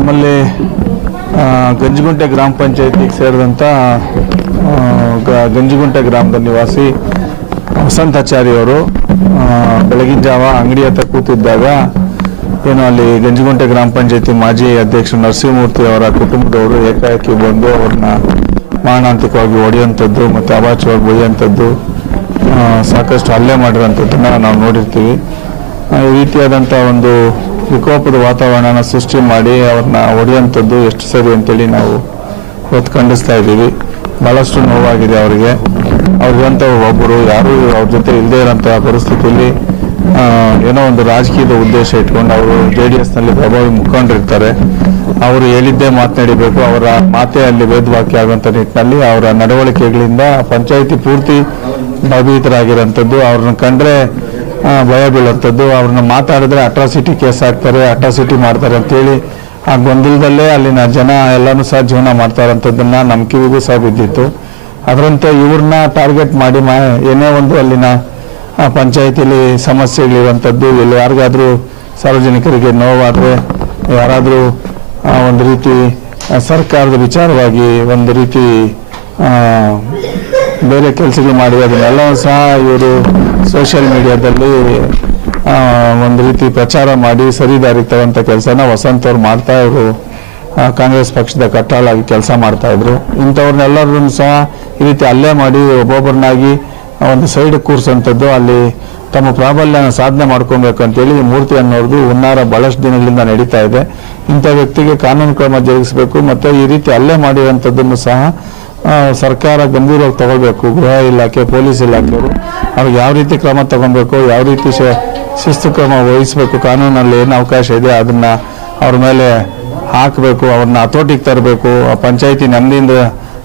ನಮ್ಮಲ್ಲಿ ಗಂಜಿಗುಂಟೆ ಗ್ರಾಮ ಪಂಚಾಯತಿಗೆ ಸೇರಿದಂಥ ಗಂಜಿಗುಂಟೆ ಗ್ರಾಮದ ನಿವಾಸಿ ವಸಂತಾಚಾರಿ ಅವರು ಬೆಳಗಿನ ಜಾವ ಅಂಗಡಿ ಹತ್ರ ಕೂತಿದ್ದಾಗ ಏನು ಅಲ್ಲಿ ಗಂಜಿಗುಂಟೆ ಗ್ರಾಮ ಪಂಚಾಯತಿ ಮಾಜಿ ಅಧ್ಯಕ್ಷ ನರಸಿಂಹಮೂರ್ತಿ ಅವರ ಕುಟುಂಬದವರು ಏಕಾಏಕಿ ಬಂದು ಅವ್ರನ್ನ ಮಾರಣಾಂತಿಕವಾಗಿ ಹೊಡೆಯುವಂಥದ್ದು ಮತ್ತು ಅವಾಚ್ಯವಾಗಿ ಬೈಯುವಂಥದ್ದು, ಸಾಕಷ್ಟು ಹಲ್ಲೆ ಮಾಡಿರೋಂಥದ್ದನ್ನು ನಾವು ನೋಡಿರ್ತೀವಿ. ಈ ರೀತಿಯಾದಂಥ ಒಂದು ವಿಕೋಪದ ವಾತಾವರಣನ ಸೃಷ್ಟಿ ಮಾಡಿ ಅವ್ರನ್ನ ಹೊಡೆಯುವಂಥದ್ದು ಎಷ್ಟು ಸರಿ ಅಂತೇಳಿ ನಾವು ಇವತ್ತು ಖಂಡಿಸ್ತಾ ಇದ್ದೀವಿ. ಭಾಳಷ್ಟು ನೋವಾಗಿದೆ ಅವರಿಗೆ. ಅವ್ರಿಗಂತ ಒಬ್ಬರು ಯಾರೂ ಅವ್ರ ಜೊತೆ ಇಲ್ಲದೇ ಇರೋಂಥ ಪರಿಸ್ಥಿತಿಯಲ್ಲಿ ಏನೋ ಒಂದು ರಾಜಕೀಯದ ಉದ್ದೇಶ ಇಟ್ಕೊಂಡು ಅವರು JDSನಲ್ಲಿ ಪ್ರಭಾವಿ ಮುಖಂಡರಿರ್ತಾರೆ. ಅವರು ಹೇಳಿದ್ದೇ ಮಾತನಾಡಬೇಕು, ಅವರ ಮಾತೇ ಅಲ್ಲಿ ವೇದವಾಕ್ಯ ಆಗುವಂಥ ನಿಟ್ಟಿನಲ್ಲಿ ಅವರ ನಡವಳಿಕೆಗಳಿಂದ ಪಂಚಾಯಿತಿ ಪೂರ್ತಿ ಭಯಭೀತರಾಗಿರೋಂಥದ್ದು, ಅವ್ರನ್ನ ಕಂಡ್ರೆ ಭಯ ಬೀಳುವಂಥದ್ದು, ಅವ್ರನ್ನ ಮಾತಾಡಿದ್ರೆ ಅಟ್ರಾಸಿಟಿ ಕೇಸ್ ಹಾಕ್ತಾರೆ, ಅಟ್ರಾಸಿಟಿ ಮಾಡ್ತಾರೆ ಅಂತೇಳಿ ಆ ಗೊಂದಲದಲ್ಲೇ ಅಲ್ಲಿನ ಜನ ಎಲ್ಲನೂ ಸಹ ಜೀವನ ಮಾಡ್ತಾ ಇರೋಂಥದ್ದನ್ನು ನಮ್ಮ ಕಿವಿಗೂ ಸಹ ಬಿದ್ದಿತ್ತು. ಅದರಂತೆ ಇವ್ರನ್ನ ಟಾರ್ಗೆಟ್ ಮಾಡಿ ಏನೇ ಒಂದು ಅಲ್ಲಿನ ಪಂಚಾಯಿತಿಯಲ್ಲಿ ಸಮಸ್ಯೆಗಳಿರುವಂಥದ್ದು, ಇಲ್ಲಿ ಯಾರಿಗಾದರೂ ಸಾರ್ವಜನಿಕರಿಗೆ ನೋವಾದರೆ, ಯಾರಾದರೂ ಒಂದು ರೀತಿ ಸರ್ಕಾರದ ವಿಚಾರವಾಗಿ ಒಂದು ರೀತಿ ಬೇರೆ ಕೆಲಸಗಳು ಮಾಡಿ ಅದನ್ನೆಲ್ಲ ಸಹ ಇವರು ಸೋಷಿಯಲ್ ಮೀಡಿಯಾದಲ್ಲಿ ಒಂದು ರೀತಿ ಪ್ರಚಾರ ಮಾಡಿ ಸರಿದಾರಿಗೆ ತಗೊಂಥ ಕೆಲಸನ ವಸಂತ್ ಅವ್ರು ಮಾಡ್ತಾ ಇದ್ರು. ಕಾಂಗ್ರೆಸ್ ಪಕ್ಷದ ಕಟ್ಟಾಳಾಗಿ ಕೆಲಸ ಮಾಡ್ತಾಯಿದ್ರು. ಇಂಥವ್ರನ್ನೆಲ್ಲರೂ ಸಹ ಈ ರೀತಿ ಹಲ್ಲೆ ಮಾಡಿ ಒಬ್ಬೊಬ್ಬರನ್ನಾಗಿ ಒಂದು ಸೈಡ್ ಕೂರಿಸೋಂಥದ್ದು, ಅಲ್ಲಿ ತಮ್ಮ ಪ್ರಾಬಲ್ಯನ ಸಾಧನೆ ಮಾಡ್ಕೊಬೇಕಂತೇಳಿ ಮೂರ್ತಿ ಅನ್ನೋದು ಹುನ್ನಾರ ಭಾಳಷ್ಟು ದಿನಗಳಿಂದ ನಡೀತಾ ಇದೆ. ಇಂಥ ವ್ಯಕ್ತಿಗೆ ಕಾನೂನು ಕ್ರಮ ಜರುಗಿಸಬೇಕು ಮತ್ತು ಈ ರೀತಿ ಹಲ್ಲೆ ಮಾಡಿರುವಂಥದ್ದನ್ನು ಸಹ ಸರ್ಕಾರ ಗಂಭೀರವಾಗಿ ತಗೊಳ್ಬೇಕು. ಗೃಹ ಇಲಾಖೆ, ಪೊಲೀಸ್ ಇಲಾಖೆಯವರು ಅವ್ರಿಗೆ ಯಾವ ರೀತಿ ಕ್ರಮ ತಗೊಬೇಕು, ಯಾವ ರೀತಿ ಶಿಸ್ತು ಕ್ರಮ ವಹಿಸಬೇಕು, ಕಾನೂನಲ್ಲಿ ಏನು ಅವಕಾಶ ಇದೆ ಅದನ್ನು ಅವ್ರ ಮೇಲೆ ಹಾಕಬೇಕು, ಅವ್ರನ್ನ ಹತೋಟಿಗೆ ತರಬೇಕು. ಆ ಪಂಚಾಯಿತಿ ನೆಮ್ಮದಿಯಿಂದ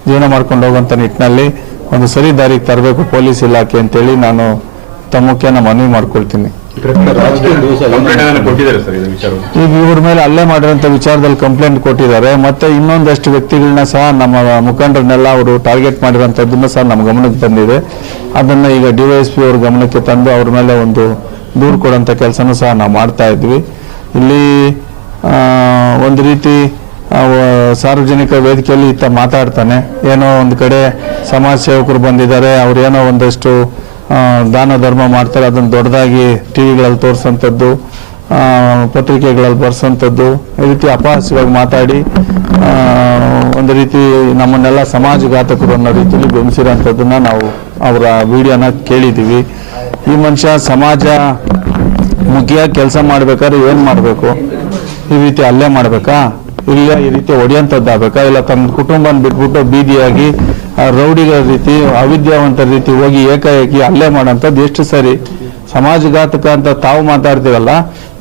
ಜೀವನ ಮಾಡ್ಕೊಂಡು ಹೋಗುವಂಥ ನಿಟ್ಟಿನಲ್ಲಿ ಒಂದು ಸರಿ ದಾರಿಗೆ ತರಬೇಕು ಪೊಲೀಸ್ ಇಲಾಖೆ ಅಂತೇಳಿ ನಾನು ತಮ್ಮಕ್ಕೆ ಮನವಿ ಮಾಡ್ಕೊಳ್ತೀನಿ. ಈಗ ಇವ್ರ ಮೇಲೆ ಹಲ್ಲೆ ಮಾಡಿರೋಂಥ ವಿಚಾರದಲ್ಲಿ ಕಂಪ್ಲೇಂಟ್ ಕೊಟ್ಟಿದ್ದಾರೆ. ಮತ್ತೆ ಇನ್ನೊಂದಷ್ಟು ವ್ಯಕ್ತಿಗಳನ್ನ ಸಹ ನಮ್ಮ ಮುಖಂಡರನ್ನೆಲ್ಲ ಅವರು ಟಾರ್ಗೆಟ್ ಮಾಡಿರೋಂಥದ್ದನ್ನು ಸಹ ನಮ್ಮ ಗಮನಕ್ಕೆ ಬಂದಿದೆ. ಅದನ್ನು ಈಗ DYSP ಅವ್ರ ಗಮನಕ್ಕೆ ತಂದು ಅವ್ರ ಮೇಲೆ ಒಂದು ದೂರು ಕೊಡೋಂಥ ಕೆಲಸನೂ ಸಹ ನಾವು ಮಾಡ್ತಾ ಇದ್ವಿ. ಇಲ್ಲಿ ಒಂದು ರೀತಿ ಸಾರ್ವಜನಿಕ ವೇದಿಕೆಯಲ್ಲಿ ಈತ ಮಾತಾಡ್ತಾನೆ, ಏನೋ ಒಂದು ಕಡೆ ಸಮಾಜ ಸೇವಕರು ಬಂದಿದ್ದಾರೆ, ಅವ್ರು ಏನೋ ಒಂದಷ್ಟು ದಾನ ಧರ್ಮ ಮಾಡ್ತಾರೆ, ಅದನ್ನು ದೊಡ್ಡದಾಗಿ ಟಿವಿಗಳಲ್ಲಿ ತೋರಿಸೋಂಥದ್ದು, ಪತ್ರಿಕೆಗಳಲ್ಲಿ ಬರ್ಸೋಂಥದ್ದು, ಈ ರೀತಿ ಅಪಹಾಸ್ಯವಾಗಿ ಮಾತಾಡಿ ಒಂದು ರೀತಿ ನಮ್ಮನ್ನೆಲ್ಲ ಸಮಾಜಘಾತಕರು ಅನ್ನೋ ರೀತಿಯಲ್ಲಿ ಬೆಂಬಸಿರೋಂಥದ್ದನ್ನು ನಾವು ಅವರ ವಿಡಿಯೋನ ಕೇಳಿದ್ದೀವಿ. ಈ ಮನುಷ್ಯ ಸಮಾಜ ಮುಖ್ಯ ಕೆಲಸ ಮಾಡ್ಬೇಕಾದ್ರೆ ಏನು ಮಾಡಬೇಕು? ಈ ರೀತಿ ಹಲ್ಲೆ ಮಾಡಬೇಕಾ? ಇಲ್ಲ ಈ ರೀತಿ ಹೊಡೆಯೋಂಥದ್ದಾಗಬೇಕಾ? ಇಲ್ಲ ತಮ್ಮ ಕುಟುಂಬನ ಬಿಟ್ಬಿಟ್ಟು ಬೀದಿಯಾಗಿ ರೌಡಿಗಳ ರೀತಿ, ಅವಿದ್ಯಾವಂತರ ರೀತಿ ಹೋಗಿ ಏಕಾಏಕಿ ಹಲ್ಲೆ ಮಾಡೋಂಥದ್ದು ಎಷ್ಟು ಸರಿ? ಸಮಾಜಘಾತಕ ಅಂತ ತಾವು ಮಾತಾಡ್ತೀರಲ್ಲ,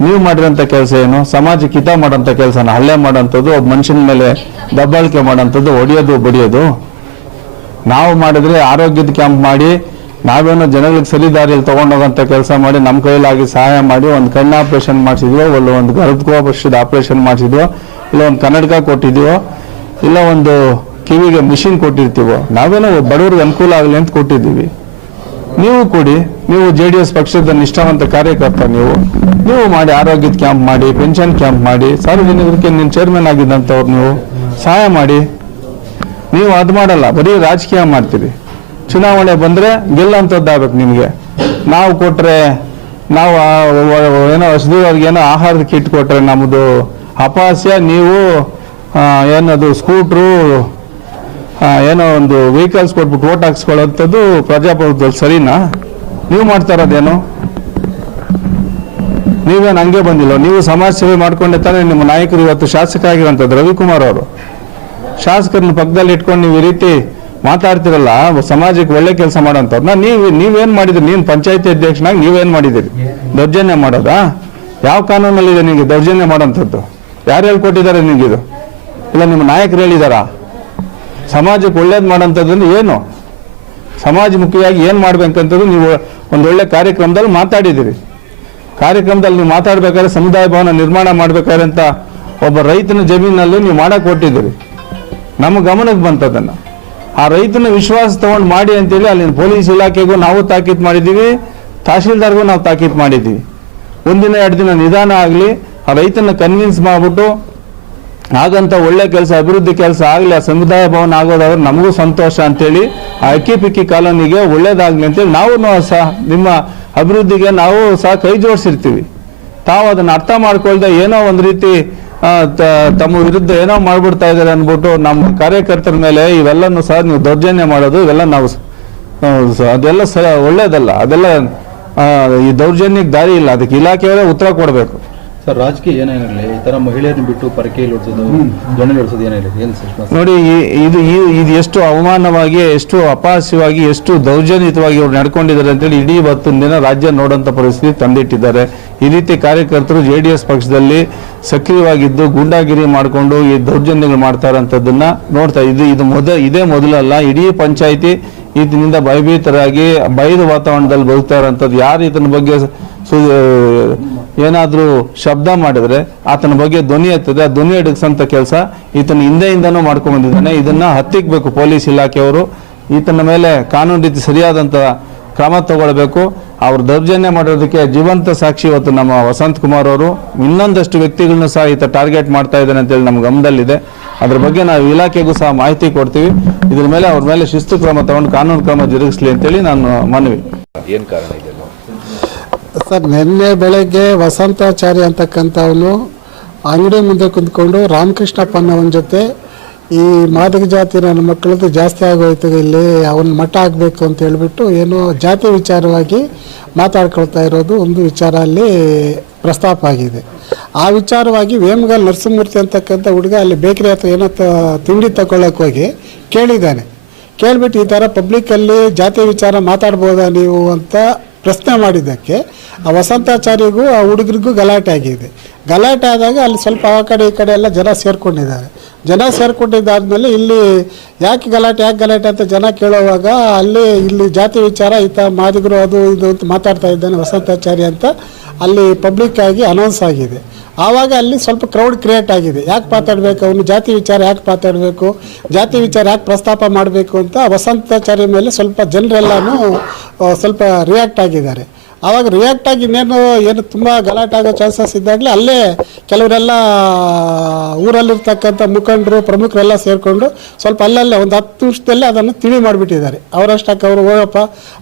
ನೀವು ಮಾಡಿರೋಂಥ ಕೆಲಸ ಏನು? ಸಮಾಜಕ್ಕೆ ಹಿತ ಮಾಡೋಂಥ ಕೆಲಸನ ಹಲ್ಲೆ ಮಾಡೋಂಥದ್ದು, ಒಬ್ಬ ಮನುಷ್ಯನ ಮೇಲೆ ದಬ್ಬಾಳಿಕೆ ಮಾಡೋಂಥದ್ದು, ಹೊಡೆಯೋದು ಬಡಿಯೋದು. ನಾವು ಮಾಡಿದ್ರೆ ಆರೋಗ್ಯದ ಕ್ಯಾಂಪ್ ಮಾಡಿ, ನಾವೇನೋ ಜನಗಳಿಗೆ ಸರಿ ದಾರಿಯಲ್ಲಿ ತೊಗೊಂಡೋಗೋಂಥ ಕೆಲಸ ಮಾಡಿ, ನಮ್ಮ ಕೈಲಾಗಿ ಸಹಾಯ ಮಾಡಿ ಒಂದು ಕಣ್ಣು ಆಪ್ರೇಷನ್ ಮಾಡಿಸಿದ್ವೋ, ಒಂದು ಗರ್ಭಕೋಶದ ಆಪ್ರೇಷನ್ ಮಾಡಿಸಿದ್ವೋ, ಇಲ್ಲ ಒಂದು ಕನ್ನಡಕ ಕೊಟ್ಟಿದ್ದೀವೋ, ಇಲ್ಲ ಒಂದು ಕಿವಿಗೆ ಮಿಷಿನ್ ಕೊಟ್ಟಿರ್ತೀವೋ, ನಾವೇನೋ ಬಡವರಿಗೆ ಅನುಕೂಲ ಆಗಲಿ ಅಂತ ಕೊಟ್ಟಿದ್ದೀವಿ. ನೀವು ಕೊಡಿ, ನೀವು JDS ಪಕ್ಷದ ನಿಷ್ಠಾವಂತ ಕಾರ್ಯಕರ್ತ, ನೀವು ಮಾಡಿ, ಆರೋಗ್ಯದ ಕ್ಯಾಂಪ್ ಮಾಡಿ, ಪೆನ್ಷನ್ ಕ್ಯಾಂಪ್ ಮಾಡಿ, ಸಾರ್ವಜನಿಕರಿಗೆ ನಿಮ್ಮ ಚೇರ್ಮನ್ ಆಗಿದ್ದಂಥವ್ರು ನೀವು ಸಹಾಯ ಮಾಡಿ. ನೀವು ಅದು ಮಾಡಲ್ಲ, ಬರೀ ರಾಜಕೀಯ ಮಾಡ್ತೀರಿ. ಚುನಾವಣೆ ಬಂದರೆ ಗೆಲ್ಲೋಂಥದ್ದಾಗಬೇಕು ನಿಮಗೆ. ನಾವು ಕೊಟ್ಟರೆ, ನಾವು ಏನೋ ಹಸಿದವ್ರಿಗೇನೋ ಆಹಾರದ ಕಿಟ್ ಕೊಟ್ಟರೆ ನಮ್ಮದು ಅಪಹಾಸ್ಯ. ನೀವು ಏನದು ಸ್ಕೂಟ್ರು, ಏನೋ ಒಂದು ವೆಹಿಕಲ್ಸ್ ಕೊಟ್ಬಿಟ್ಟು ಓಟ್ ಹಾಕ್ಸ್ಕೊಳ್ಳೋಂಥದ್ದು ಪ್ರಜಾಪ್ರಭುತ್ವದಲ್ಲಿ ಸರಿನಾ? ನೀವು ಮಾಡ್ತಾ ಇರೋದೇನು? ನೀವೇನು ಹಂಗೆ ಬಂದಿಲ್ಲ. ನೀವು ಸಮಾಜ ಸೇವೆ ಮಾಡ್ಕೊಂಡೆ ತಾನೇ ನಿಮ್ಮ ನಾಯಕರು ಇವತ್ತು ಶಾಸಕ ಆಗಿರೋಂಥದ್ದು ರವಿಕುಮಾರ್ ಅವರು. ಶಾಸಕರನ್ನ ಪಕ್ಕದಲ್ಲಿ ಇಟ್ಕೊಂಡು ನೀವು ಈ ರೀತಿ ಮಾತಾಡ್ತಿರಲ್ಲ, ಸಮಾಜಕ್ಕೆ ಒಳ್ಳೆ ಕೆಲಸ ಮಾಡೋಂಥವ್ರನ್ನ ನೀವೇನು ಮಾಡಿದ್ರಿ? ನೀನು ಪಂಚಾಯತಿ ಅಧ್ಯಕ್ಷನಾಗಿ ನೀವೇನು ಮಾಡಿದ್ದೀರಿ? ದೌರ್ಜನ್ಯ ಮಾಡೋದಾ? ಯಾವ ಕಾನೂನಲ್ಲಿದೆ ನಿಮಗೆ ದೌರ್ಜನ್ಯ ಮಾಡೋಂಥದ್ದು? ಯಾರು ಹೇಳ್ಕೊಟ್ಟಿದ್ದಾರೆ ನಿಮಗಿದು? ಇಲ್ಲ ನಿಮ್ಮ ನಾಯಕರು ಹೇಳಿದಾರಾ? ಸಮಾಜಕ್ಕೆ ಒಳ್ಳೇದು ಮಾಡೋಂಥದ್ದು ಏನು? ಸಮಾಜಮುಖಿಯಾಗಿ ಏನು ಮಾಡ್ಬೇಕಂತದ್ದು ನೀವು ಒಂದೊಳ್ಳೆ ಕಾರ್ಯಕ್ರಮದಲ್ಲಿ ಮಾತಾಡಿದ್ದೀರಿ. ಕಾರ್ಯಕ್ರಮದಲ್ಲಿ ನೀವು ಮಾತಾಡ್ಬೇಕಾದ್ರೆ ಸಮುದಾಯ ಭವನ ನಿರ್ಮಾಣ ಮಾಡ್ಬೇಕಾದ್ರೆ ಅಂತ ಒಬ್ಬ ರೈತನ ಜಮೀನಲ್ಲಿ ನೀವು ಮಾಡಕ್ಕೆ ಕೊಟ್ಟಿದ್ದೀರಿ. ನಮ್ಮ ಗಮನಕ್ಕೆ ಬಂತದನ್ನು. ಆ ರೈತನ ವಿಶ್ವಾಸ ತಗೊಂಡು ಮಾಡಿ ಅಂತೇಳಿ ಅಲ್ಲಿನ ಪೊಲೀಸ್ ಇಲಾಖೆಗೂ ನಾವು ತಾಕೀತು ಮಾಡಿದ್ದೀವಿ, ತಹಶೀಲ್ದಾರ್ಗೂ ನಾವು ತಾಕೀತು ಮಾಡಿದ್ದೀವಿ. ಒಂದಿನ ಎರಡು ದಿನ ನಿಧಾನ ಆಗಲಿ, ಆ ರೈತನ ಕನ್ವಿನ್ಸ್ ಮಾಡಿಬಿಟ್ಟು ಹಾಗಂತ ಒಳ್ಳೆ ಕೆಲಸ ಅಭಿವೃದ್ಧಿ ಕೆಲಸ ಆಗಲಿ, ಆ ಸಮುದಾಯ ಭವನ ಆಗೋದಾದ್ರೆ ನಮಗೂ ಸಂತೋಷ ಅಂತೇಳಿ ಆ ಅಕ್ಕಿ ಪಿಕ್ಕಿ ಕಾಲೋನಿಗೆ ಒಳ್ಳೇದಾಗಲಿ ಅಂತೇಳಿ ನಾವು ಸಹ ನಿಮ್ಮ ಅಭಿವೃದ್ಧಿಗೆ ನಾವು ಸಹ ಕೈ ಜೋಡಿಸಿರ್ತೀವಿ. ತಾವು ಅದನ್ನು ಅರ್ಥ ಮಾಡ್ಕೊಳ್ದೆ ಏನೋ ಒಂದು ರೀತಿ ತಮ್ಮ ವಿರುದ್ಧ ಏನೋ ಮಾಡ್ಬಿಡ್ತಾ ಇದ್ದಾರೆ ಅಂದ್ಬಿಟ್ಟು ನಮ್ಮ ಕಾರ್ಯಕರ್ತರ ಮೇಲೆ ಇವೆಲ್ಲನೂ ಸಹ ನೀವು ದೌರ್ಜನ್ಯ ಮಾಡೋದು, ಇವೆಲ್ಲ ನಾವು ಅದೆಲ್ಲ ಒಳ್ಳೇದಲ್ಲ. ಅದೆಲ್ಲ ಈ ದೌರ್ಜನ್ಯಕ್ಕೆ ದಾರಿ ಇಲ್ಲ, ಅದಕ್ಕೆ ಇಲಾಖೆಯವರೇ ಉತ್ತರ ಕೊಡಬೇಕು. ಸರ್, ರಾಜಕೀಯ ಏನಾಗಲಿ ಈ ತರ ಮಹಿಳೆಯರನ್ನ ಬಿಟ್ಟು ಪರಕೇಲಿ ಓಡಿಸೋದು, ದೊಣ್ಣೆ ಓಡಿಸೋದು ಏನಾಗಲಿ ಏನು ನೋಡಿ, ಇದು ಎಷ್ಟು ಅವಮಾನವಾಗಿ, ಎಷ್ಟು ಅಪಹಾಸ್ಯವಾಗಿ, ಎಷ್ಟು ದೌರ್ಜನ್ಯಯುತವಾಗಿ ಇವ್ರು ನಡ್ಕೊಂಡಿದ್ದಾರೆ ಅಂತೇಳಿ ಇಡೀ 10 ದಿನ ರಾಜ್ಯ ನೋಡೋಂಥ ಪರಿಸ್ಥಿತಿ ತಂದಿಟ್ಟಿದ್ದಾರೆ. ಈ ರೀತಿ ಕಾರ್ಯಕರ್ತರು JDS ಪಕ್ಷದಲ್ಲಿ ಸಕ್ರಿಯವಾಗಿದ್ದು ಗೂಂಡಾಗಿರಿ ಮಾಡಿಕೊಂಡು ಈ ದೌರ್ಜನ್ಯಗಳು ಮಾಡ್ತಾ ಇರೋಂಥದ್ದನ್ನ ನೋಡ್ತಾ ಇದೇ ಮೊದಲಲ್ಲ. ಇಡೀ ಪಂಚಾಯಿತಿ ಇದರಿಂದ ಭಯಭೀತರಾಗಿ ಭಯದ ವಾತಾವರಣದಲ್ಲಿ ಬದುಕ್ತಾ ಇರೋಂಥದ್ದು. ಯಾರು ಇದನ್ನ ಬಗ್ಗೆ ಏನಾದರೂ ಶಬ್ದ ಮಾಡಿದ್ರೆ ಆತನ ಬಗ್ಗೆ ಧ್ವನಿ ಎತ್ತದೆ, ಆ ಧ್ವನಿ ಅಡಗಿಸಂತ ಕೆಲಸ ಈತನ ಹಿಂದೆಯಿಂದನೂ ಮಾಡ್ಕೊಂಡು ಬಂದಿದ್ದಾನೆ. ಇದನ್ನ ಹತ್ತಿಕ್ಬೇಕು ಪೊಲೀಸ್ ಇಲಾಖೆಯವರು. ಈತನ ಮೇಲೆ ಕಾನೂನು ರೀತಿ ಸರಿಯಾದಂಥ ಕ್ರಮ ತಗೊಳ್ಬೇಕು. ಅವ್ರು ದೌರ್ಜನ್ಯ ಮಾಡೋದಕ್ಕೆ ಜೀವಂತ ಸಾಕ್ಷಿ ಇವತ್ತು ನಮ್ಮ ವಸಂತ್ ಕುಮಾರ್ ಅವರು. ಇನ್ನೊಂದಷ್ಟು ವ್ಯಕ್ತಿಗಳನ್ನೂ ಸಹ ಈತ ಟಾರ್ಗೆಟ್ ಮಾಡ್ತಾ ಇದ್ದಾನೆ ಅಂತೇಳಿ ನಮ್ಮ ಗಮನದಲ್ಲಿದೆ. ಅದ್ರ ಬಗ್ಗೆ ನಾವು ಇಲಾಖೆಗೂ ಸಹ ಮಾಹಿತಿ ಕೊಡ್ತೀವಿ. ಇದ್ರ ಮೇಲೆ ಅವ್ರ ಮೇಲೆ ಶಿಸ್ತು ಕ್ರಮ ತಗೊಂಡು ಕಾನೂನು ಕ್ರಮ ಜರುಗಿಸ್ಲಿ ಅಂತೇಳಿ ನಾನು ಮನವಿ. ಏನು ಕಾರಣ ಇದೆ ಸರ್? ನಿನ್ನೆ ಬೆಳಗ್ಗೆ ವಸಂತಾಚಾರಿ ಅಂತಕ್ಕಂಥವನು ಅಂಗಡಿ ಮುಂದೆ ಕುಂತ್ಕೊಂಡು ರಾಮಕೃಷ್ಣಪ್ಪನವನ ಜೊತೆ ಈ ಮಾದಕ ಜಾತಿ ನನ್ನ ಮಕ್ಕಳದ್ದು ಜಾಸ್ತಿ ಆಗೋಯ್ತು, ಇಲ್ಲಿ ಅವನ್ನ ಮಟ್ಟ ಆಗಬೇಕು ಅಂತ ಹೇಳ್ಬಿಟ್ಟು ಏನೋ ಜಾತಿ ವಿಚಾರವಾಗಿ ಮಾತಾಡ್ಕೊಳ್ತಾ ಇರೋದು ಒಂದು ವಿಚಾರ ಅಲ್ಲಿ ಪ್ರಸ್ತಾಪ ಆಗಿದೆ. ಆ ವಿಚಾರವಾಗಿ ವೇಮಗಲ್ ನರಸಿಂಹಮೂರ್ತಿ ಅಂತಕ್ಕಂಥ ಹುಡುಗ ಅಲ್ಲಿ ಬೇಕರಿ ಅಥವಾ ಏನೋ ತಿಂಡಿ ತಗೊಳ್ಳೋಕೆ ಹೋಗಿ ಕೇಳಿದ್ದಾನೆ. ಕೇಳಿಬಿಟ್ಟು ಈ ಥರ ಪಬ್ಲಿಕ್ಕಲ್ಲಿ ಜಾತಿ ವಿಚಾರ ಮಾತಾಡ್ಬೋದಾ ನೀವು ಅಂತ ಪ್ರಶ್ನೆ ಮಾಡಿದ್ದಕ್ಕೆ ಆ ವಸಂತಾಚಾರ್ಯಗೂ ಆ ಹುಡುಗರಿಗೂ ಗಲಾಟೆ ಆಗಿದೆ. ಗಲಾಟೆ ಆದಾಗ ಅಲ್ಲಿ ಸ್ವಲ್ಪ ಆ ಕಡೆ ಈ ಕಡೆ ಎಲ್ಲ ಜನ ಸೇರ್ಕೊಂಡಿದ್ದಾರೆ. ಜನ ಸೇರ್ಕೊಂಡಿದ್ದಾದ್ಮೇಲೆ ಇಲ್ಲಿ ಯಾಕೆ ಗಲಾಟೆ ಅಂತ ಜನ ಕೇಳುವಾಗ ಇಲ್ಲಿ ಜಾತಿ ವಿಚಾರ ಈತ ಮಾದಿಗರು ಅದು ಇದು ಅಂತ ಮಾತಾಡ್ತಾ ಇದ್ದಾನೆ ವಸಂತಾಚಾರ್ಯ ಅಂತ ಅಲ್ಲಿ ಪಬ್ಲಿಕ್ ಆಗಿ ಅನೌನ್ಸ್ ಆಗಿದೆ. ಆವಾಗ ಅಲ್ಲಿ ಸ್ವಲ್ಪ ಕ್ರೌಡ್ ಕ್ರಿಯೇಟ್ ಆಗಿದೆ. ಯಾಕೆ ಮಾತಾಡಬೇಕು, ಅವನು ಜಾತಿ ವಿಚಾರ ಯಾಕೆ ಮಾತಾಡಬೇಕು, ಜಾತಿ ವಿಚಾರ ಯಾಕೆ ಪ್ರಸ್ತಾಪ ಮಾಡಬೇಕು ಅಂತ ವಸಂತಾಚಾರ್ಯ ಮೇಲೆ ಸ್ವಲ್ಪ ಜನರೆಲ್ಲನೂ ಸ್ವಲ್ಪ ರಿಯಾಕ್ಟ್ ಆಗಿದ್ದಾರೆ. ಆವಾಗ ರಿಯಾಕ್ಟ್ ಆಗಿ ಏನು ತುಂಬ ಗಲಾಟೆ ಆಗೋ ಚಾನ್ಸಸ್ ಇದ್ದಾಗಲೇ ಅಲ್ಲೇ ಕೆಲವರೆಲ್ಲ ಊರಲ್ಲಿರ್ತಕ್ಕಂಥ ಮುಖಂಡರು ಪ್ರಮುಖರೆಲ್ಲ ಸೇರಿಕೊಂಡು ಸ್ವಲ್ಪ ಅಲ್ಲಲ್ಲೇ ಒಂದು 10 ನಿಮಿಷದಲ್ಲೇ ಅದನ್ನು ತಿಳಿ ಮಾಡಿಬಿಟ್ಟಿದ್ದಾರೆ. ಅವರಷ್ಟಕ್ಕೆ ಅವರು ಹೋಗಪ್ಪ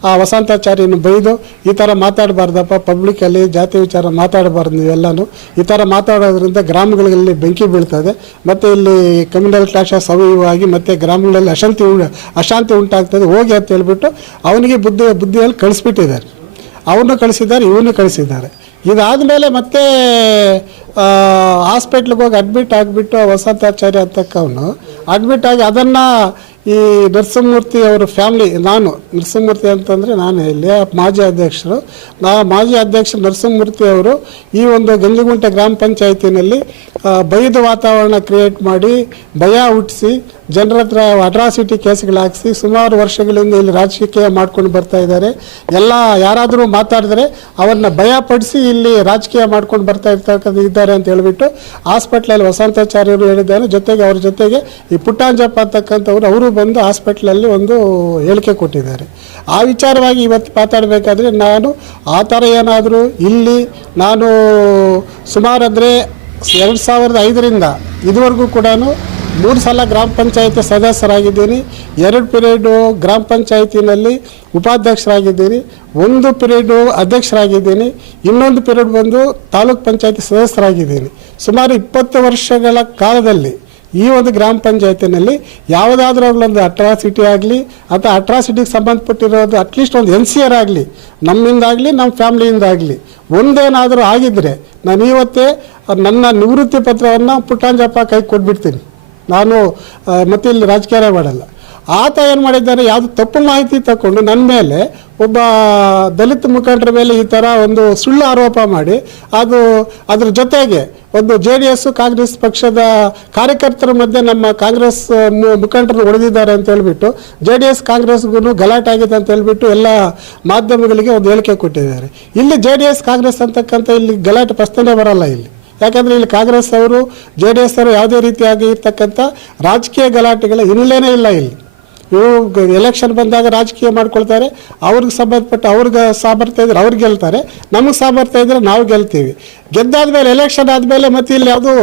ಆ ವಸಂತಾಚಾರ್ಯನ ಬೈದು ಈ ಥರ ಮಾತಾಡಬಾರ್ದಪ್ಪ, ಪಬ್ಲಿಕ್ಕಲ್ಲಿ ಜಾತಿ ವಿಚಾರ ಮಾತಾಡಬಾರ್ದು, ನೀವೆಲ್ಲನೂ ಈ ಥರ ಮಾತಾಡೋದ್ರಿಂದ ಗ್ರಾಮಗಳಲ್ಲಿ ಬೆಂಕಿ ಬೀಳ್ತದೆ, ಮತ್ತು ಇಲ್ಲಿ ಕಮ್ಯುನಲ್ ಕ್ಲಾಶಸ್ ಅವಿವಾಗಿ ಮತ್ತು ಗ್ರಾಮಗಳಲ್ಲಿ ಅಶಾಂತಿ ಉಂಟಾಗ್ತದೆ, ಹೋಗಿ ಅಂತ ಹೇಳ್ಬಿಟ್ಟು ಅವನಿಗೆ ಬುದ್ಧಿಯಲ್ಲಿ ಕಳಿಸ್ಬಿಟ್ಟಿದ್ದಾರೆ. ಅವನು ಕಳಿಸಿದ್ದಾರೆ, ಇವನು ಕಳಿಸಿದ್ದಾರೆ. ಇದಾದಮೇಲೆ ಮತ್ತೆ ಹಾಸ್ಪಿಟ್ಲಿಗೆ ಹೋಗಿ ಅಡ್ಮಿಟ್ ಆಗಿಬಿಟ್ಟು ವಸಂತಾಚಾರ್ಯ ಅಂತಕ್ಕವನು ಅಡ್ಮಿಟ್ ಆಗಿ ಅದನ್ನು ಈ ನರಸಿಂಹಮೂರ್ತಿ ಅವರ ಫ್ಯಾಮಿಲಿ, ನಾನು ನರಸಿಂಹಮೂರ್ತಿ ಅಂತಂದರೆ ನಾನು ಇಲ್ಲಿ ಮಾಜಿ ಅಧ್ಯಕ್ಷರು, ಮಾಜಿ ಅಧ್ಯಕ್ಷರು ನರಸಿಂಹಮೂರ್ತಿ ಅವರು ಈ ಒಂದು ಗಂಜಿಗುಂಟೆ ಗ್ರಾಮ ಪಂಚಾಯತಿನಲ್ಲಿ ಭಯದ ವಾತಾವರಣ ಕ್ರಿಯೇಟ್ ಮಾಡಿ ಭಯ ಹುಟ್ಟಿಸಿ ಜನರ ಹತ್ರ ಅಟ್ರಾಸಿಟಿ ಕೇಸ್ಗಳು ಹಾಕಿಸಿ ಸುಮಾರು ವರ್ಷಗಳಿಂದ ಇಲ್ಲಿ ರಾಜಕೀಯ ಮಾಡ್ಕೊಂಡು ಬರ್ತಾ ಇದ್ದಾರೆ. ಯಾರಾದರೂ ಮಾತಾಡಿದ್ರೆ ಅವ್ರನ್ನ ಭಯಪಡಿಸಿ ಇಲ್ಲಿ ರಾಜಕೀಯ ಮಾಡ್ಕೊಂಡು ಬರ್ತಾ ಇದ್ದಾರೆ ಅಂತ ಹೇಳ್ಬಿಟ್ಟು ಹಾಸ್ಪಿಟ್ಲಲ್ಲಿ ವಸಂತಾಚಾರ್ಯರು ಹೇಳಿದ್ದಾರೆ. ಜೊತೆಗೆ ಅವ್ರ ಜೊತೆಗೆ ಈ ಪುಟ್ಟಾಂಜಪ್ಪ ಅಂತಕ್ಕಂಥವ್ರು ಅವರು ಬಂದು ಹಾಸ್ಪಿಟ್ಲಲ್ಲಿ ಒಂದು ಹೇಳಿಕೆ ಕೊಟ್ಟಿದ್ದಾರೆ. ಆ ವಿಚಾರವಾಗಿ ಇವತ್ತು ಮಾತಾಡಬೇಕಾದ್ರೆ ನಾನು ಆ ಥರ ಏನಾದರೂ ಇಲ್ಲಿ ನಾನು ಸುಮಾರು ಅಂದರೆ 2005ರಿಂದ ಇದುವರೆಗೂ ಕೂಡ 3 ಸಲ ಗ್ರಾಮ ಪಂಚಾಯತಿ ಸದಸ್ಯರಾಗಿದ್ದೀನಿ, 2 ಪೀರಿಯಡು ಗ್ರಾಮ ಪಂಚಾಯತಿನಲ್ಲಿ ಉಪಾಧ್ಯಕ್ಷರಾಗಿದ್ದೀನಿ, 1 ಪೀರಿಯಡು ಅಧ್ಯಕ್ಷರಾಗಿದ್ದೀನಿ, ಇನ್ನೊಂದು ಪೀರಿಯಡ್ ಬಂದು ತಾಲೂಕ್ ಪಂಚಾಯತಿ ಸದಸ್ಯರಾಗಿದ್ದೀನಿ. ಸುಮಾರು 20 ವರ್ಷಗಳ ಕಾಲದಲ್ಲಿ ಈ ಒಂದು ಗ್ರಾಮ ಪಂಚಾಯತಿನಲ್ಲಿ ಯಾವುದಾದ್ರೂ ಒಂದು ಅಟ್ರಾಸಿಟಿ ಆಗಲಿ ಅಥವಾ ಅಟ್ರಾಸಿಟಿಗೆ ಸಂಬಂಧಪಟ್ಟಿರೋದು ಅಟ್ಲೀಸ್ಟ್ ಒಂದು NCR ಆಗಲಿ ನಮ್ಮಿಂದಾಗಲಿ ನಮ್ಮ ಫ್ಯಾಮ್ಲಿಯಿಂದಾಗಲಿ ಒಂದೇನಾದರೂ ಆಗಿದ್ದರೆ ನಾನು ಇವತ್ತೇ ನನ್ನ ನಿವೃತ್ತಿ ಪತ್ರವನ್ನು ಪುಟ್ಟಾಂಜಪ್ಪ ಕೈ ಕೊಟ್ಬಿಡ್ತೀನಿ. ನಾನು ಮತ್ತೆ ಇಲ್ಲಿ ರಾಜಕೀಯ ಮಾಡಲ್ಲ. ಆತ ಏನು ಮಾಡಿದ್ದಾನೆ, ಯಾವುದು ತಪ್ಪು ಮಾಹಿತಿ ತಗೊಂಡು ನನ್ನ ಮೇಲೆ ಒಬ್ಬ ದಲಿತ ಮುಖಂಡರ ಮೇಲೆ ಈ ಥರ ಒಂದು ಸುಳ್ಳು ಆರೋಪ ಮಾಡಿ ಅದ್ರ ಜೊತೆಗೆ ಒಂದು JDS ಕಾಂಗ್ರೆಸ್ ಪಕ್ಷದ ಕಾರ್ಯಕರ್ತರ ಮಧ್ಯೆ ನಮ್ಮ ಕಾಂಗ್ರೆಸ್ ಮುಖಂಡರು ಹೊಡೆದಿದ್ದಾರೆ ಅಂತ ಹೇಳ್ಬಿಟ್ಟು JDS ಕಾಂಗ್ರೆಸ್ಗೂ ಗಲಾಟೆ ಆಗಿದೆ ಅಂತ ಹೇಳ್ಬಿಟ್ಟು ಎಲ್ಲ ಮಾಧ್ಯಮಗಳಿಗೆ ಒಂದು ಹೇಳಿಕೆ ಕೊಟ್ಟಿದ್ದಾರೆ. ಇಲ್ಲಿ JDS ಕಾಂಗ್ರೆಸ್ ಅಂತಕ್ಕಂಥ ಇಲ್ಲಿ ಗಲಾಟೆ ಪ್ರಶ್ನೆ ಬರಲ್ಲ ಇಲ್ಲಿ. ಯಾಕಂದರೆ ಇಲ್ಲಿ ಕಾಂಗ್ರೆಸ್ ಅವರು JDS ಅವರು ಯಾವುದೇ ರೀತಿಯಾಗಿ ಇರ್ತಕ್ಕಂಥ ರಾಜಕೀಯ ಗಲಾಟೆಗಳ ಹಿನ್ನೆಲೆನೇ ಇಲ್ಲ ಇಲ್ಲಿ. ಇವು ಎಲೆಕ್ಷನ್ ಬಂದಾಗ ರಾಜಕೀಯ ಮಾಡ್ಕೊಳ್ತಾರೆ. ಅವ್ರಿಗೆ ಸಂಬಂಧಪಟ್ಟ ಅವ್ರಿಗೆ ಸಾಮರ್ಥ್ಯ ಇದ್ರೆ ಅವ್ರು ಗೆಲ್ತಾರೆ, ನಮಗೆ ಸಾಮರ್ಥ್ಯ ಇದ್ರೆ ನಾವು ಗೆಲ್ತೀವಿ. ಗೆದ್ದಾದ್ಮೇಲೆ ಎಲೆಕ್ಷನ್ ಆದಮೇಲೆ ಮತ್ತೆ ಇಲ್ಲಿ ಯಾವುದು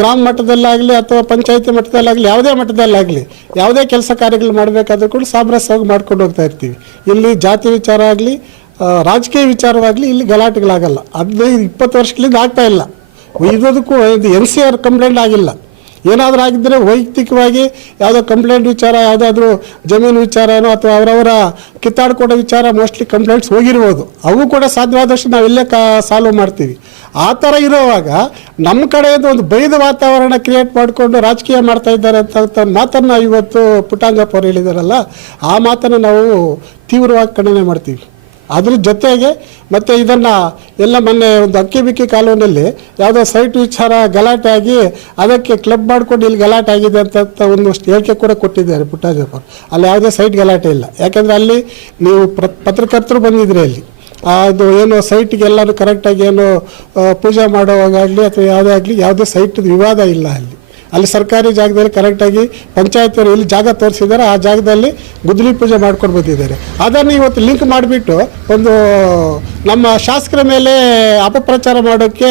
ಗ್ರಾಮ ಮಟ್ಟದಲ್ಲಾಗಲಿ ಅಥವಾ ಪಂಚಾಯತಿ ಮಟ್ಟದಲ್ಲಾಗಲಿ ಯಾವುದೇ ಮಟ್ಟದಲ್ಲಾಗಲಿ ಯಾವುದೇ ಕೆಲಸ ಕಾರ್ಯಗಳು ಮಾಡಬೇಕಾದ್ರೂ ಕೂಡ ಸಾಮರಸ್ಯವಾಗಿ ಮಾಡ್ಕೊಂಡು ಹೋಗ್ತಾ ಇರ್ತೀವಿ. ಇಲ್ಲಿ ಜಾತಿ ವಿಚಾರ ಆಗಲಿ ರಾಜಕೀಯ ವಿಚಾರವಾಗಲಿ ಇಲ್ಲಿ ಗಲಾಟೆಗಳಾಗಲ್ಲ. 15-20 ವರ್ಷಗಳಿಂದ ಆಗ್ತಾ ಇಲ್ಲ. ಇದಕ್ಕೂ ಇದು NCR ಕಂಪ್ಲೇಂಟ್ ಆಗಿಲ್ಲ. ಏನಾದರೂ ಆಗಿದ್ದರೆ ವೈಯಕ್ತಿಕವಾಗಿ ಯಾವುದೋ ಕಂಪ್ಲೇಂಟ್ ವಿಚಾರ, ಯಾವುದಾದ್ರೂ ಜಮೀನು ವಿಚಾರನೋ ಅಥವಾ ಅವರವರ ಕಿತ್ತಾಡ್ಕೊಡೋ ವಿಚಾರ ಮೋಸ್ಟ್ಲಿ ಕಂಪ್ಲೇಂಟ್ಸ್ ಹೋಗಿರ್ಬೋದು. ಅವು ಕೂಡ ಸಾಧ್ಯವಾದಷ್ಟು ನಾವೆಲ್ಲೇ ಸಾಲ್ವ್ ಮಾಡ್ತೀವಿ. ಆ ಥರ ಇರೋವಾಗ ನಮ್ಮ ಕಡೆಯಿಂದ ಒಂದು ಬೈದ ವಾತಾವರಣ ಕ್ರಿಯೇಟ್ ಮಾಡಿಕೊಂಡು ರಾಜಕೀಯ ಮಾಡ್ತಾ ಇದ್ದಾರೆ ಅಂತ ಮಾತನ್ನು ಇವತ್ತು ಪುಟ್ಟಂಗಪ್ಪ ಅವರು ಹೇಳಿದಾರಲ್ಲ, ಆ ಮಾತನ್ನು ನಾವು ತೀವ್ರವಾಗಿ ಖಂಡನೆ ಮಾಡ್ತೀವಿ. ಅದ್ರ ಜೊತೆಗೆ ಮತ್ತು ಇದನ್ನು ಎಲ್ಲ ಮೊನ್ನೆ ಒಂದು ಅಕ್ಕಿಬಿಕ್ಕಿ ಕಾಲುವಿನಲ್ಲಿ ಯಾವುದೋ ಸೈಟ್ ವಿಚಾರ ಗಲಾಟೆ ಆಗಿ ಅದಕ್ಕೆ ಕ್ಲಬ್ ಮಾಡ್ಕೊಂಡು ಇಲ್ಲಿ ಗಲಾಟೆ ಆಗಿದೆ ಅಂತ ಒಂದಷ್ಟು ಹೇಳಿಕೆ ಕೂಡ ಕೊಟ್ಟಿದ್ದಾರೆ ಪುಟ್ಟರಾಜಪ್ಪ ಅವರು. ಅಲ್ಲಿ ಯಾವುದೇ ಸೈಟ್ ಗಲಾಟೆ ಇಲ್ಲ. ಯಾಕೆಂದರೆ ಅಲ್ಲಿ ನೀವು ಪತ್ರಕರ್ತರು ಬಂದಿದ್ರಿ ಅಲ್ಲಿ ಅದು ಏನು ಸೈಟ್ಗೆಲ್ಲನೂ ಕರೆಕ್ಟಾಗಿ ಏನು ಪೂಜೆ ಮಾಡೋವಾಗಲಿ ಅಥವಾ ಯಾವುದೇ ಆಗಲಿ ಯಾವುದೇ ಸೈಟ್ ವಿವಾದ ಇಲ್ಲ. ಅಲ್ಲಿ ಸರ್ಕಾರಿ ಜಾಗದಲ್ಲಿ ಕರೆಕ್ಟಾಗಿ ಪಂಚಾಯತಿಯವರು ಎಲ್ಲಿ ಜಾಗ ತೋರಿಸಿದ್ದಾರೆ ಆ ಜಾಗದಲ್ಲಿ ಗುದ್ದಲಿ ಪೂಜೆ ಮಾಡ್ಕೊಂಡು ಬಂದಿದ್ದಾರೆ. ಅದನ್ನು ಇವತ್ತು ಲಿಂಕ್ ಮಾಡಿಬಿಟ್ಟು ಒಂದು ನಮ್ಮ ಶಾಸಕರ ಮೇಲೆ ಅಪಪ್ರಚಾರ ಮಾಡೋಕ್ಕೆ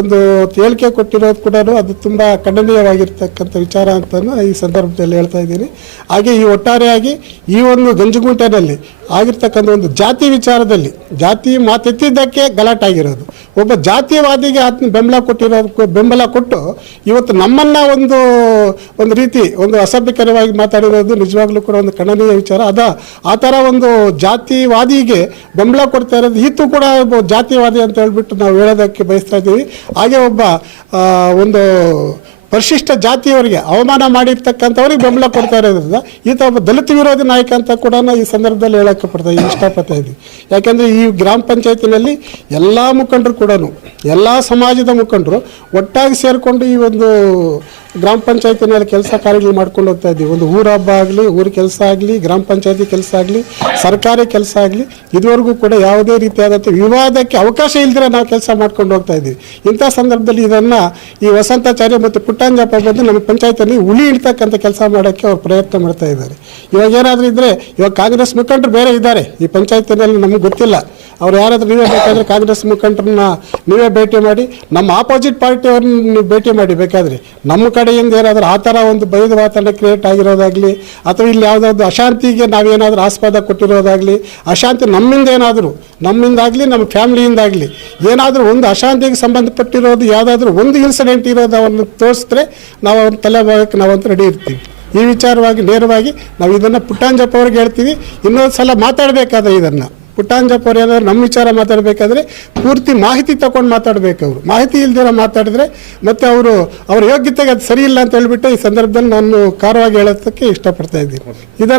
ಒಂದು ಹೇಳಿಕೆ ಕೊಟ್ಟಿರೋದು ಕೂಡ ಅದು ತುಂಬ ಖಂಡನೀಯವಾಗಿರ್ತಕ್ಕಂಥ ವಿಚಾರ ಅಂತ ಈ ಸಂದರ್ಭದಲ್ಲಿ ಹೇಳ್ತಾ ಇದ್ದೀನಿ. ಹಾಗೆ ಈ ಒಟ್ಟಾರೆಯಾಗಿ ಈ ಒಂದು ಗಂಜುಗುಂಟೆನಲ್ಲಿ ಆಗಿರ್ತಕ್ಕಂಥ ಒಂದು ಜಾತಿ ವಿಚಾರದಲ್ಲಿ ಜಾತಿ ಮಾತೆತ್ತಿದ್ದಕ್ಕೆ ಗಲಾಟೆ ಆಗಿರೋದು, ಒಬ್ಬ ಜಾತಿವಾದಿಗೆ ಆತನ ಬೆಂಬಲ ಕೊಟ್ಟು ಇವತ್ತು ನಮ್ಮನ್ನು ಒಂದು ರೀತಿ ಒಂದು ಅಸಭ್ಯಕರವಾಗಿ ಮಾತಾಡಿರೋದು ನಿಜವಾಗ್ಲೂ ಕೂಡ ಒಂದು ಖಂಡನೀಯ ವಿಚಾರ. ಆ ಥರ ಒಂದು ಜಾತಿವಾದಿಗೆ ಬೆಂಬಲ ಕೊಡ್ತಾ ಇರೋದು ಈತು ಕೂಡ ಒಬ್ಬ ಜಾತಿವಾದಿ ಅಂತ ಹೇಳ್ಬಿಟ್ಟು ನಾವು ಹೇಳೋದಕ್ಕೆ ಬಯಸ್ತಾ ಇದ್ದೀವಿ. ಹಾಗೆ ಒಬ್ಬ ಒಂದು ಪರಿಶಿಷ್ಟ ಜಾತಿಯವರಿಗೆ ಅವಮಾನ ಮಾಡಿರ್ತಕ್ಕಂಥವ್ರಿಗೆ ಬೆಂಬಲ ಕೊಡ್ತಾ ಇರೋದ್ರಿಂದ ಈತ ಒಬ್ಬ ದಲಿತ ವಿರೋಧಿ ನಾಯಕ ಅಂತ ಕೂಡ ಈ ಸಂದರ್ಭದಲ್ಲಿ ಹೇಳೋಕ್ಕೆ ಇಷ್ಟಪಡ್ತಾ ಇದ್ದೀವಿ. ಯಾಕೆಂದರೆ ಈ ಗ್ರಾಮ ಪಂಚಾಯತಿನಲ್ಲಿ ಎಲ್ಲ ಮುಖಂಡರು ಕೂಡ ಎಲ್ಲ ಸಮಾಜದ ಮುಖಂಡರು ಒಟ್ಟಾಗಿ ಸೇರಿಕೊಂಡು ಈ ಒಂದು ಗ್ರಾಮ ಪಂಚಾಯತಿನಲ್ಲಿ ಕೆಲಸ ಕಾರ್ಯಗಳು ಮಾಡ್ಕೊಂಡು ಹೋಗ್ತಾ ಇದ್ದೀವಿ. ಒಂದು ಊರ ಹಬ್ಬ ಆಗಲಿ, ಊರ ಕೆಲಸ ಆಗಲಿ, ಗ್ರಾಮ ಪಂಚಾಯತಿ ಕೆಲಸ ಆಗಲಿ, ಸರ್ಕಾರಿ ಕೆಲಸ ಆಗಲಿ, ಇದುವರೆಗೂ ಕೂಡ ಯಾವುದೇ ರೀತಿಯಾದಂಥ ವಿವಾದಕ್ಕೆ ಅವಕಾಶ ಇಲ್ಲದೆ ನಾವು ಕೆಲಸ ಮಾಡ್ಕೊಂಡು ಹೋಗ್ತಾ ಇದ್ದೀವಿ. ಇಂಥ ಸಂದರ್ಭದಲ್ಲಿ ಇದನ್ನು ಈ ವಸಂತಾಚಾರ್ಯ ಮತ್ತು ಪುಟ್ಟಂಜಪ್ಪ ಬಂದು ನಮ್ಮ ಪಂಚಾಯತಿಯಲ್ಲಿ ಉಳಿ ಇಡ್ತಕ್ಕಂಥ ಕೆಲಸ ಮಾಡೋಕ್ಕೆ ಅವ್ರು ಪ್ರಯತ್ನ ಮಾಡ್ತಾ ಇದ್ದಾರೆ. ಇವಾಗ ಏನಾದರೂ ಇದ್ದರೆ ಇವಾಗ ಕಾಂಗ್ರೆಸ್ ಮುಖಂಡರು ಬೇರೆ ಇದ್ದಾರೆ ಈ ಪಂಚಾಯತಿನಲ್ಲಿ, ನಮಗೆ ಗೊತ್ತಿಲ್ಲ. ಅವ್ರು ಯಾರಾದರೂ ನೀವೇ ಬೇಕಾದರೆ ಕಾಂಗ್ರೆಸ್ ಮುಖಂಡರನ್ನ ನೀವೇ ಭೇಟಿ ಮಾಡಿ, ನಮ್ಮ ಆಪೋಸಿಟ್ ಪಾರ್ಟಿಯವ್ರನ್ನ ನೀವು ಭೇಟಿ ಮಾಡಿ ಬೇಕಾದರೆ. ನಮ್ಮ ಕಡೆಯಿಂದ ಏನಾದರೂ ಆ ಥರ ಒಂದು ಬೈದ ವಾತಾವರಣ ಕ್ರಿಯೇಟ್ ಆಗಿರೋದಾಗಲಿ ಅಥವಾ ಇಲ್ಲಿ ಯಾವುದಾದ್ರು ಅಶಾಂತಿಗೆ ನಾವೇನಾದರೂ ಆಸ್ಪದ ಕೊಟ್ಟಿರೋದಾಗಲಿ, ಅಶಾಂತಿ ನಮ್ಮಿಂದಾಗಲಿ ನಮ್ಮ ಫ್ಯಾಮಿಲಿಯಿಂದಾಗಲಿ ಏನಾದರೂ ಒಂದು ಅಶಾಂತಿಗೆ ಸಂಬಂಧಪಟ್ಟಿರೋದು ಯಾವುದಾದ್ರೂ ಒಂದು ಇನ್ಸಿಡೆಂಟ್ ಇರೋದು ಅವನ್ನು ತೋರಿಸಿದ್ರೆ ನಾವು ಅವ್ರ ತಲೆ ಭಾಗಕ್ಕೆ ನಾವಂತೂ ರೆಡಿ ಇರ್ತೀವಿ. ಈ ವಿಚಾರವಾಗಿ ನೇರವಾಗಿ ನಾವು ಇದನ್ನು ಪುಟ್ಟಂಜಪ್ಪ ಅವ್ರಿಗೆ ಹೇಳ್ತೀವಿ. ಇನ್ನೊಂದು ಸಲ ಮಾತಾಡಬೇಕಾದ್ರೆ ಇದನ್ನು ಪುಟ್ಟಂಜಪ್ಪ ಅವ್ರು ಏನಾದ್ರು ನಮ್ಮ ವಿಚಾರ ಮಾತಾಡಬೇಕಾದ್ರೆ ಪೂರ್ತಿ ಮಾಹಿತಿ ತಗೊಂಡು ಮಾತಾಡಬೇಕು. ಅವರು ಮಾಹಿತಿ ಇಲ್ದಿರ ಮಾತಾಡಿದ್ರೆ ಮತ್ತು ಅವ್ರ ಯೋಗ್ಯತೆಗೆ ಅದು ಸರಿ ಇಲ್ಲ ಅಂತ ಹೇಳ್ಬಿಟ್ಟು ಈ ಸಂದರ್ಭದಲ್ಲಿ ನಾನು ಖಾರವಾಗಿ ಹೇಳೋದಕ್ಕೆ ಇಷ್ಟಪಡ್ತಾ ಇದ್ದೀನಿ. ಇದನ್ನು